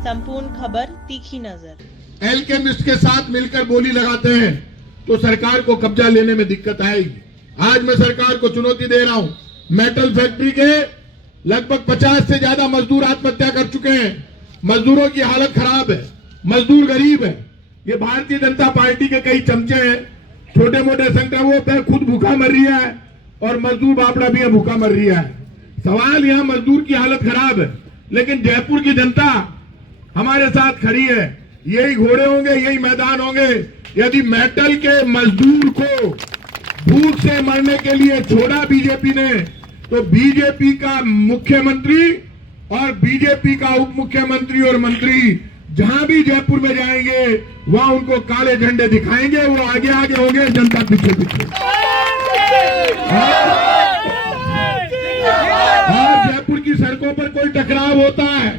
संपूर्ण खबर तीखी नजर। एलकेमिस्ट के साथ मिलकर बोली लगाते हैं तो सरकार को कब्जा लेने में दिक्कत आएगी। आज मैं सरकार को चुनौती दे रहा हूं। मेटल फैक्ट्री के लगभग 50 से ज्यादा मजदूर आत्महत्या कर चुके हैं। मजदूरों की हालत खराब है, मजदूर गरीब है। ये भारतीय जनता पार्टी के कई चमचे हैं, छोटे मोटे संगठनों पे खुद भूखा मर रही है और मजदूर बापड़ा भी भूखा मर रही है। सवाल यहाँ मजदूर की हालत खराब है, लेकिन जयपुर की जनता हमारे साथ खड़ी है। यही घोड़े होंगे, यही मैदान होंगे। यदि मेटल के मजदूर को भूख से मरने के लिए छोड़ा बीजेपी ने, तो बीजेपी का मुख्यमंत्री और बीजेपी का उप मुख्यमंत्री और मंत्री जहां भी जयपुर में जाएंगे वहां उनको काले झंडे दिखाएंगे। वो आगे आगे होंगे, जनता पीछे पीछे। और जयपुर की सड़कों पर कोई टकराव होता है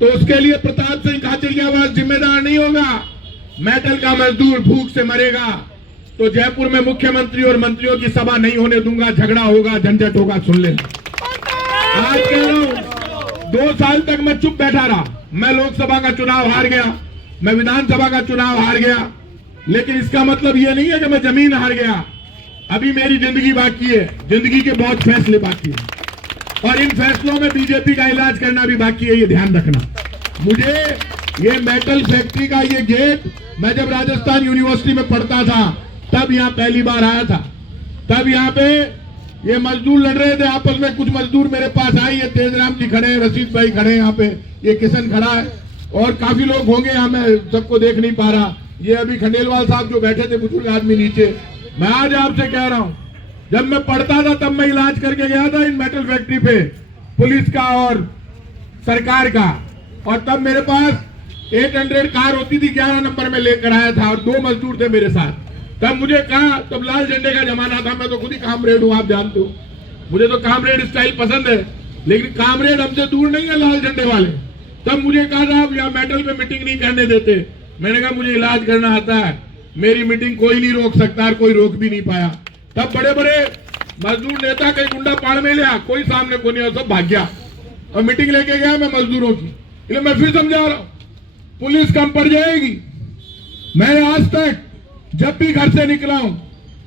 तो उसके लिए प्रताप सिंह खाचरियावास जिम्मेदार नहीं होगा। मेटल का मजदूर भूख से मरेगा तो जयपुर में मुख्यमंत्री और मंत्रियों की सभा नहीं होने दूंगा। झगड़ा होगा, झंझट होगा, सुन लेना। आज कह रहा हूं, 2 साल तक मैं चुप बैठा रहा। मैं लोकसभा का चुनाव हार गया, मैं विधानसभा का चुनाव हार गया, लेकिन इसका मतलब यह नहीं है कि मैं जमीन हार गया। अभी मेरी जिंदगी बाकी है, जिंदगी के बहुत फैसले बाकी है और इन फैसलों में बीजेपी का इलाज करना भी बाकी है। ये ध्यान रखना। मुझे ये मेटल फैक्ट्री का ये गेट, मैं जब राजस्थान यूनिवर्सिटी में पढ़ता था तब यहाँ पहली बार आया था। तब यहाँ पे ये मजदूर लड़ रहे थे आपस में। कुछ मजदूर मेरे पास आए, ये तेजराम जी खड़े हैं, रशीद भाई खड़े हैं यहाँ पे, ये किशन खड़ा है और काफी लोग होंगे यहाँ, मैं सबको देख नहीं पा रहा। ये अभी खंडेलवाल साहब जो बैठे थे, बुजुर्ग आदमी नीचे। मैं आज आपसे कह रहा हूँ, जब मैं पढ़ता था तब मैं इलाज करके गया था इन मेटल फैक्ट्री पे, पुलिस का और सरकार का। और तब मेरे पास 800 कार होती थी, 11 नंबर में लेकर आया था और 2 मजदूर थे मेरे साथ। तब मुझे कहा, तब लाल झंडे का जमाना था, मैं तो खुद ही कामरेड हूं, आप जानते हो। मुझे तो कामरेड स्टाइल पसंद है, लेकिन कामरेड हमसे दूर नहीं है लाल झंडे वाले। तब मुझे कहा था आप यहाँ मेटल पे मीटिंग नहीं करने देते। मैंने कहा मुझे इलाज करना आता है, मेरी मीटिंग कोई नहीं रोक सकता और कोई रोक भी नहीं पाया। तब बड़े बड़े मजदूर नेता कई गुंडा पाड़ में लिया, कोई सामने को नहीं, सब भाग गया और मीटिंग लेके गया मैं मजदूरों की। इसलिए मैं फिर समझा रहा हूं, पुलिस कम पड़ जाएगी। मैं आज तक जब भी घर से निकला हूं,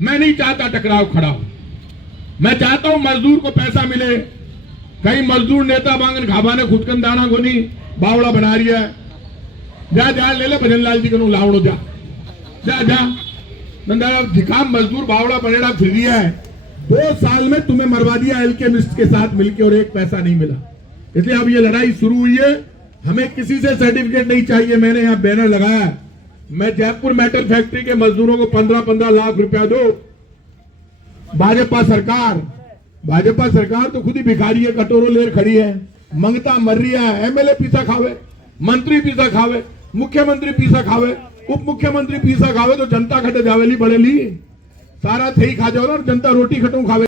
मैं नहीं चाहता टकराव खड़ा हो। मैं चाहता हूं मजदूर को पैसा मिले। कई मजदूर नेता बांगन खाबा ने खुद कन दाना को नहीं बावड़ा बना रही है। जा जा ले ले भजन लाल जी को लावड़ो, जा जा जा नंदा दिखा। मजदूर बावड़ा बनेड़ा फिर दिया है। 2 साल में तुम्हें मरवा दिया एलकेमिस्ट के साथ मिलकर और 1 पैसा नहीं मिला। इसलिए अब ये लड़ाई शुरू हुई है। हमें किसी से सर्टिफिकेट नहीं चाहिए। मैंने यहाँ बैनर लगाया, मैं जयपुर मेटल फैक्ट्री के मजदूरों को 15-15 लाख रुपया दो। भाजपा सरकार तो खुद ही भिखारी है, कटोरों लेर खड़ी है, मंगता मर रही है। एमएलए पीसा खावे, मंत्री पीसा खावे, मुख्यमंत्री पीसा खावे, उप मुख्यमंत्री पीसा खावे तो जनता खटे जावेली बड़ेली सारा थे ही खा जाओ और जनता रोटी खटू खावे।